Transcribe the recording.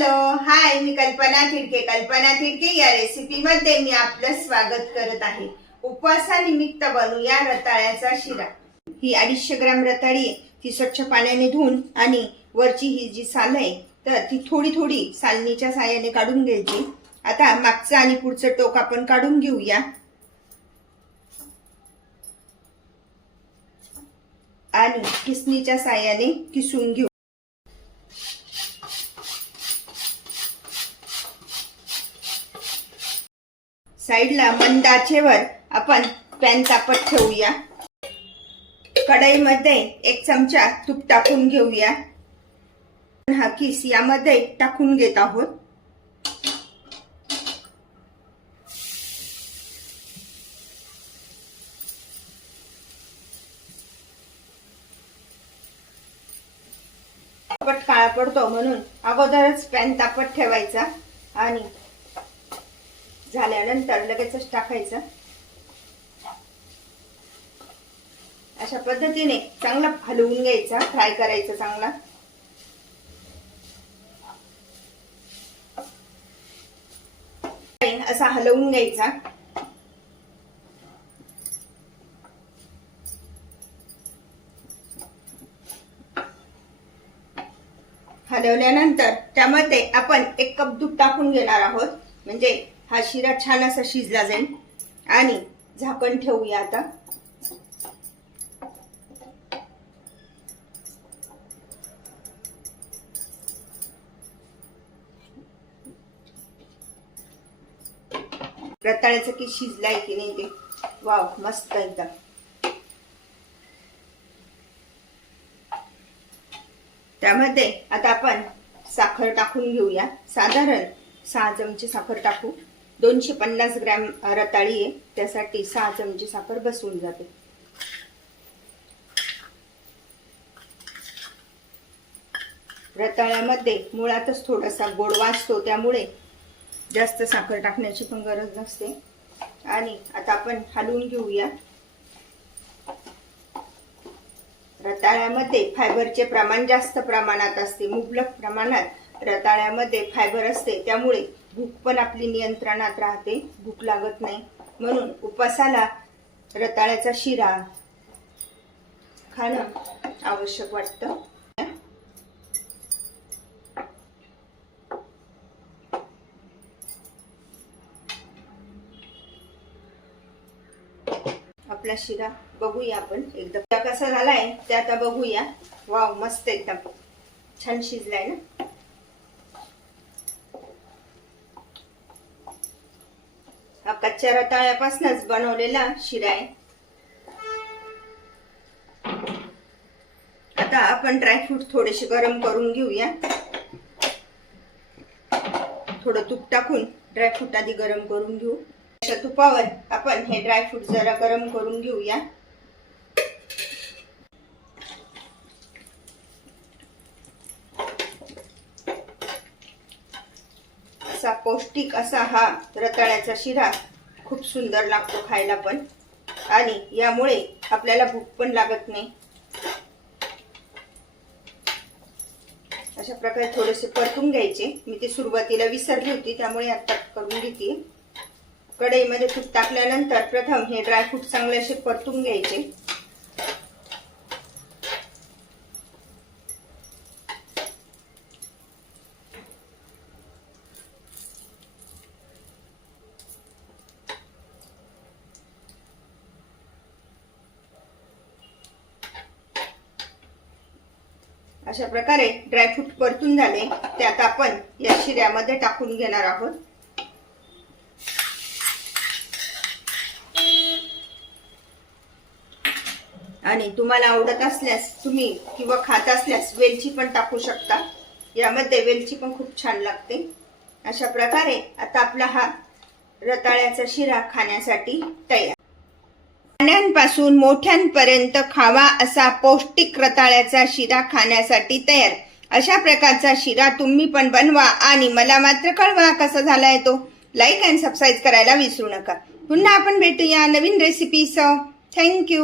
Hello hi मी कल्पना थिडके. कल्पना थिडके या रेसिपी मध्ये मी आपलं स्वागत करत आहे. उपवासानिमित्त बनूया रताळ्याचा शिरा. ही अडीचशे ग्राम रताळी ती स्वच्छ पाण्याने धुवून आणि वरची ही जी साल आहे तर ती थोडी थोडी सालनीच्या साह्याने काढून घ्यायची. आता मागचं आणि पुढचं टोक आपण काढून घेऊया. आणि किसणीच्या साह्याने किसून घेऊ. साईडला मंद आचेवर आपण पॅन तापत ठेवूया. कढईमध्ये एक चमचा तूप टाकून घेऊया. हा किस यामध्ये टाकून घेत आहोत. पट काळा पडतो म्हणून अगोदरच पॅन तापत ठेवायचा आणि झाल्यानंतर लगेचच टाकायचं. अशा पद्धतीने चांगला हलवून घ्यायचा फ्राय करायचा चांगला. असा हलवून घ्यायचा. हलवल्यानंतर त्यामध्ये आपण एक कप दूध टाकून घेणार आहोत. म्हणजे हा शिरा छान असा शिजला जाईल. आणि झाकण ठेवूया आता. रताळ्याचं की शिजलाय की नाही ते? वाव मस्त एकदम. त्यामध्ये आता आपण साखर टाकून घेऊया. साधारण सहा चमचे साखर टाकू. दोनशे पन्नास ग्रॅम रताळी आहे. त्यासाठी सहा चमचे साखर बसवून जाते. रताळ्यामध्ये मुळातच थोडासा गोडवा असतो. त्यामुळे जास्त साखर टाकण्याची पण गरज नसते. आणि आता आपण हलवून घेऊया. रताळ्यामध्ये फायबरचे प्रमाण जास्त प्रमाणात असते. मुबलक प्रमाणात रताळ्यामध्ये फायबर असते. त्यामुळे भूक पण आपली नियंत्रणात राहते भूक लागत नाही. म्हणून उपासाला रताळ्याचा शिरा खाणं आवश्यक वाटतं. आपला शिरा बघूया आपण एकदा. कसा झालाय ते आता बघूया. वाव मस्त एकदम. छान शिजलाय ना? हा कच्च्या रताळ्यापासूनच बनवलेला शिरा आहे. आता आपण ड्रायफ्रूट थोडेसे गरम करून घेऊया. थोडं तूप टाकून ड्रायफ्रूट आधी गरम करून घेऊ. अशा तुपावर आपण हे ड्रायफ्रूट जरा गरम करून घेऊया. असा पौष्टिक असा हा रताळ्याचा शिरा खूप सुंदर लागतो खायला पण. आणि यामुळे आपल्याला भूक पण लागत नाही. अशा प्रकारे थोडेसे परतून घ्यायचे. मी ते सुरुवातीला विसरली होती त्यामुळे आता करून घेते. कढईमध्ये तूप टाकल्यानंतर प्रथम हे ड्रायफ्रूट चांगले असे परतून घ्यायचे. अशा प्रकारे ड्रायफ्रूट परतून झाले. ते आता आपण या शिऱ्यामध्ये टाकून घेणार आहोत. आणि तुम्हाला आवडत असल्यास तुम्ही किंवा खात असल्यास वेलची पण टाकू शकता. यामध्ये वेलची पण खूप छान लागते. अशा प्रकारे आता आपला हा रताळ्याचा शिरा खाण्यासाठी तयार. लहानांपासून मोठ्यांपर्यंत खावा असा पौष्टिक रताळ्याचा शिरा खाण्यासाठी तयार. अशा प्रकारचा शिरा तुम्ही पण बनवा आणि मला मात्र कळवा कसा झालाय तो. लाईक अँड सबस्क्राईब करायला विसरू नका. पुन्हा आपण भेटूया नवीन रेसिपीसह थँक्यू